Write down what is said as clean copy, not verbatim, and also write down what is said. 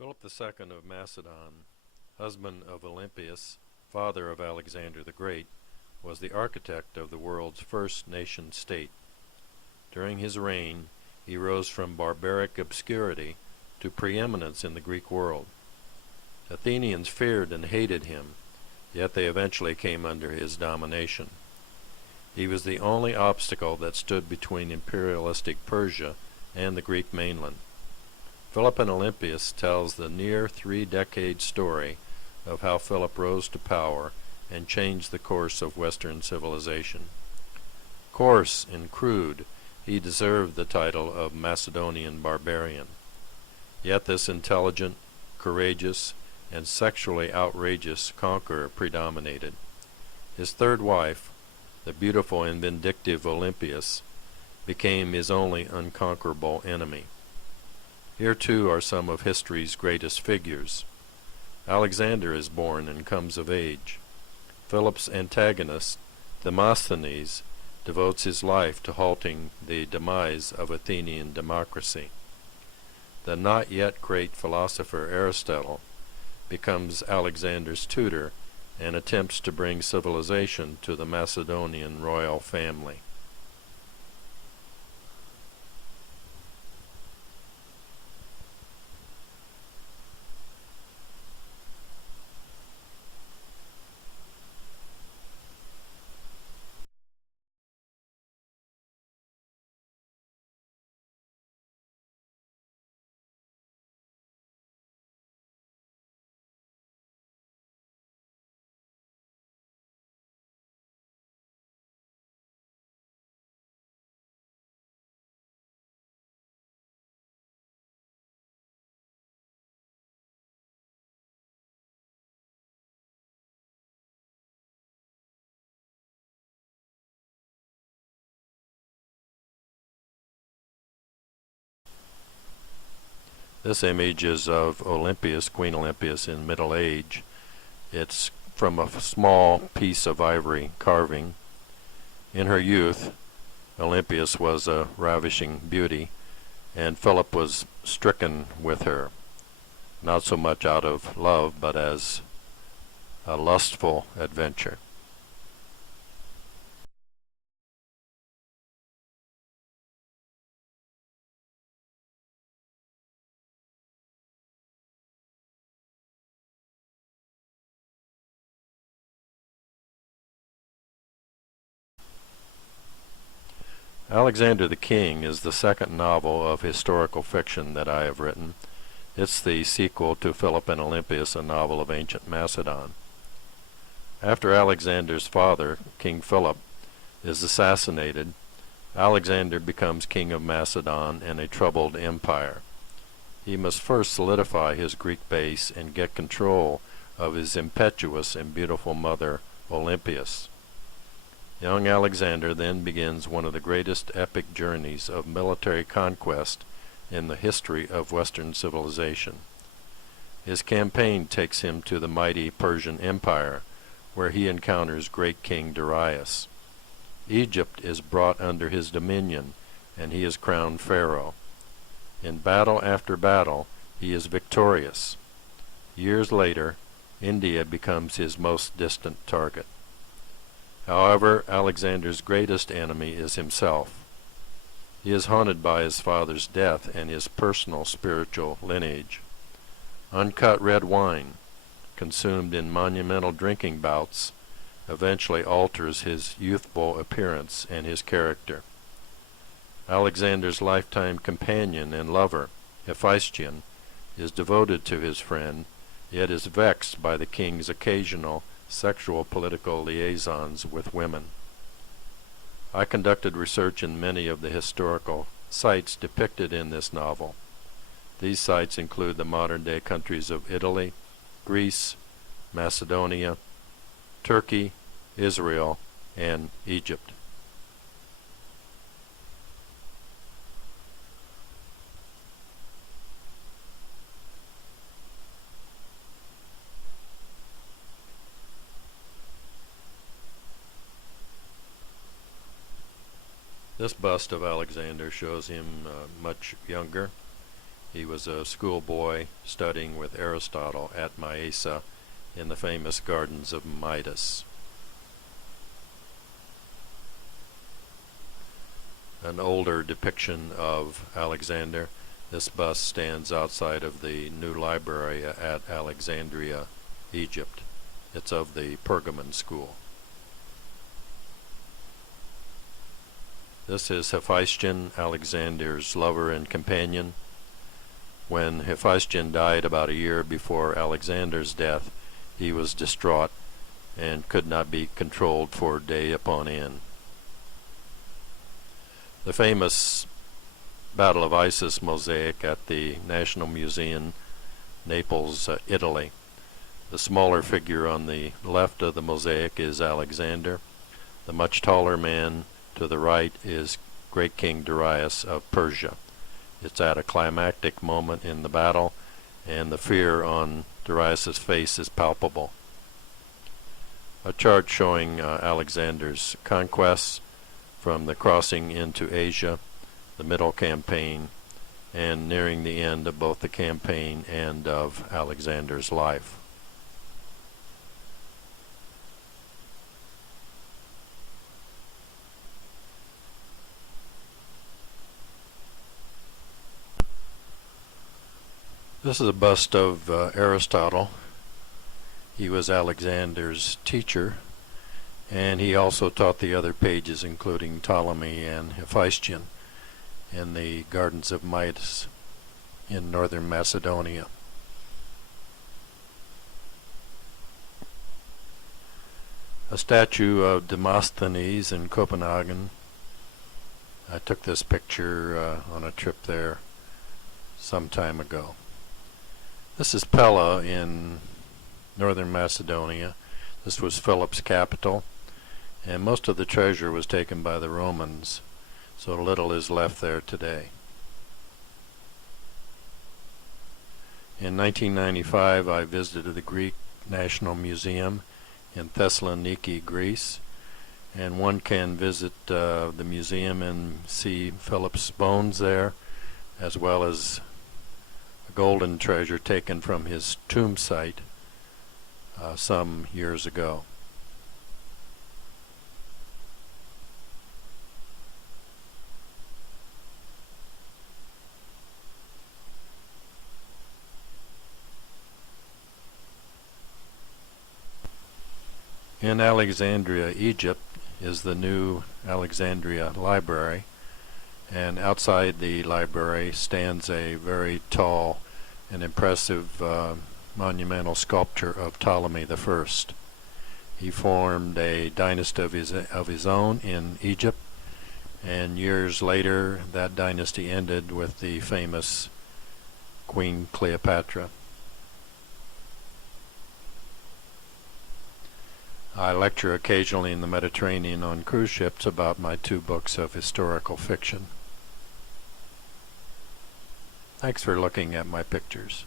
Philip II of Macedon, husband of Olympias, father of Alexander the Great, was the architect of the world's first nation-state. During his reign, he rose from barbaric obscurity to preeminence in the Greek world. Athenians feared and hated him, yet they eventually came under his domination. He was the only obstacle that stood between imperialistic Persia and the Greek mainland. Philip Olympias tells the near three-decade story of how Philip rose to power and changed the course of Western civilization. Coarse and crude, he deserved the title of Macedonian barbarian. Yet this intelligent, courageous, and sexually outrageous conqueror predominated. His third wife, the beautiful and vindictive Olympias, became his only unconquerable enemy. Here too are some of history's greatest figures. Alexander is born and comes of age. Philip's antagonist, Demosthenes, devotes his life to halting the demise of Athenian democracy. The not yet great philosopher Aristotle becomes Alexander's tutor and attempts to bring civilization to the Macedonian royal family. This image is of Olympias, Queen Olympias in middle age. It's from a small piece of ivory carving. In her youth, Olympias was a ravishing beauty, and Philip was stricken with her, not so much out of love, but as a lustful adventure. Alexander the King is the second novel of historical fiction that I have written. It's the sequel to Philip and Olympias, a novel of ancient Macedon. After Alexander's father, King Philip, is assassinated, Alexander becomes king of Macedon and a troubled empire. He must first solidify his Greek base and get control of his impetuous and beautiful mother, Olympias. Young Alexander then begins one of the greatest epic journeys of military conquest in the history of Western civilization. His campaign takes him to the mighty Persian Empire, where he encounters great King Darius. Egypt is brought under his dominion, and he is crowned pharaoh. In battle after battle, he is victorious. Years later, India becomes his most distant target. However, Alexander's greatest enemy is himself. He is haunted by his father's death and his personal spiritual lineage. Uncut red wine, consumed in monumental drinking bouts, eventually alters his youthful appearance and his character. Alexander's lifetime companion and lover, Hephaestion, is devoted to his friend, yet is vexed by the king's occasional sexual political liaisons with women. I conducted research in many of the historical sites depicted in this novel. These sites include the modern-day countries of Italy, Greece, Macedonia, Turkey, Israel, and Egypt. This bust of Alexander shows him much younger. He was a schoolboy studying with Aristotle at Macedon in the famous gardens of Midas. An older depiction of Alexander. This bust stands outside of the new library at Alexandria, Egypt. It's of the Pergamon school. This is Hephaestion, Alexander's lover and companion. When Hephaestion died about a year before Alexander's death, he was distraught and could not be controlled for a day upon end. The famous Battle of Isis mosaic at the National Museum, Naples, Italy. The smaller figure on the left of the mosaic is Alexander. The much taller man to the right is Great King Darius of Persia. It's at a climactic moment in the battle, and the fear on Darius's face is palpable. A chart showing Alexander's conquests from the crossing into Asia, the middle campaign, and nearing the end of both the campaign and of Alexander's life. This is a bust of Aristotle. He was Alexander's teacher, and he also taught the other pages, including Ptolemy and Hephaestion, in the gardens of Midas in northern Macedonia. A statue of Demosthenes in Copenhagen. I took this picture on a trip there some time ago. This is Pella in northern Macedonia. This was Philip's capital, and most of the treasure was taken by the Romans, so little is left there today. In 1995, I visited the Greek National Museum in Thessaloniki, Greece, and one can visit the museum and see Philip's bones there, as well as a golden treasure taken from his tomb site some years ago. In Alexandria, Egypt, is the new Alexandria Library, and outside the library stands a very tall and impressive monumental sculpture of Ptolemy I. He formed a dynasty of his own in Egypt, and years later that dynasty ended with the famous Queen Cleopatra. I lecture occasionally in the Mediterranean on cruise ships about my 2 books of historical fiction. Thanks for looking at my pictures.